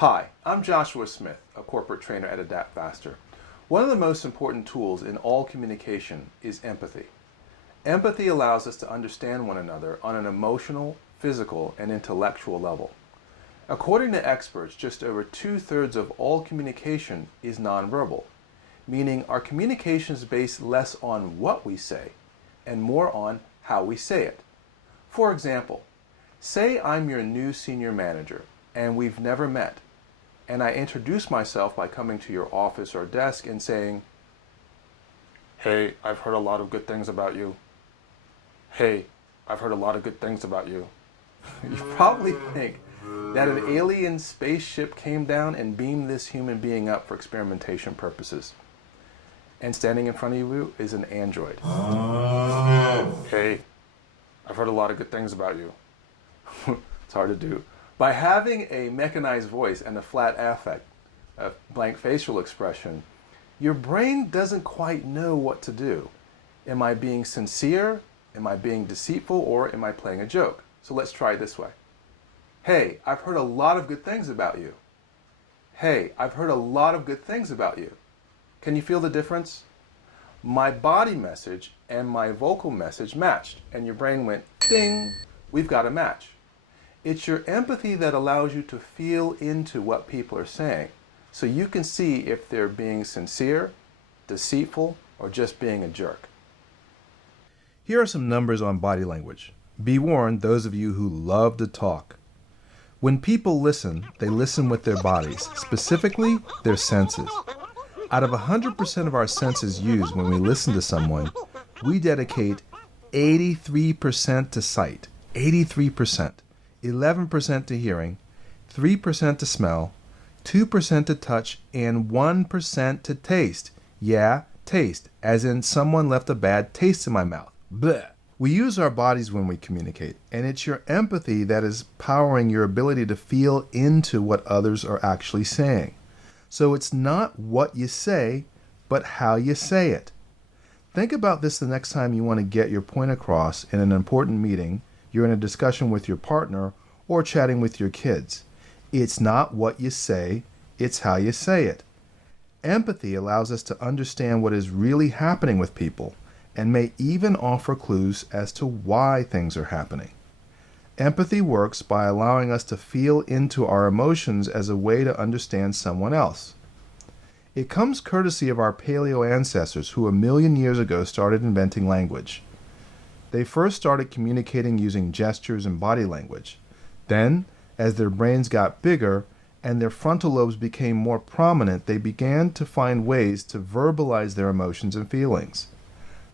Hi, I'm Joshua Smith, a corporate trainer at Adapt Faster. One of the most important tools in all communication is empathy. Empathy allows us to understand one another on an emotional, physical, and intellectual level. According to experts, just over 2/3 of all communication is nonverbal, meaning our communication is based less on what we say and more on how we say it. For example, say I'm your new senior manager and we've never met, and I introduce myself by coming to your office or desk and saying, "Hey, I've heard a lot of good things about you. Hey, I've heard a lot of good things about you." You probably think that an alien spaceship came down and beamed this human being up for experimentation purposes. And standing in front of you is an android. "Hey, I've heard a lot of good things about you." It's hard to do. By having a mechanized voice and a flat affect, a blank facial expression, your brain doesn't quite know what to do. Am I being sincere? Am I being deceitful? Or am I playing a joke? So let's try it this way. "Hey, I've heard a lot of good things about you." "Hey, I've heard a lot of good things about you." Can you feel the difference? My body message and my vocal message matched, and your brain went, ding, we've got a match. It's your empathy that allows you to feel into what people are saying, so you can see if they're being sincere, deceitful, or just being a jerk. Here are some numbers on body language. Be warned, those of you who love to talk. When people listen, they listen with their bodies, specifically their senses. Out of 100% of our senses used when we listen to someone, we dedicate 83% to sight, 83%, 11% to hearing, 3% to smell, 2% to touch, and 1% to taste. Yeah, taste, as in someone left a bad taste in my mouth. Blech. We use our bodies when we communicate, and it's your empathy that is powering your ability to feel into what others are actually saying. So it's not what you say, but how you say it. Think about this the next time you want to get your point across in an important meeting, you're in a discussion with your partner, or chatting with your kids. It's not what you say, it's how you say it. Empathy allows us to understand what is really happening with people, and may even offer clues as to why things are happening. Empathy works by allowing us to feel into our emotions as a way to understand someone else. It comes courtesy of our paleo ancestors who 1,000,000 years ago started inventing language. They first started communicating using gestures and body language. Then, as their brains got bigger and their frontal lobes became more prominent, they began to find ways to verbalize their emotions and feelings.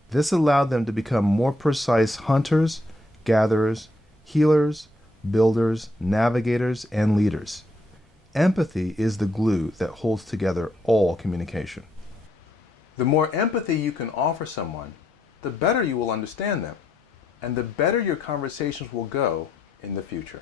This allowed them to become more precise hunters, gatherers, healers, builders, navigators, and leaders. Empathy is the glue that holds together all communication. The more empathy you can offer someone, the better you will understand them, and the better your conversations will go in the future.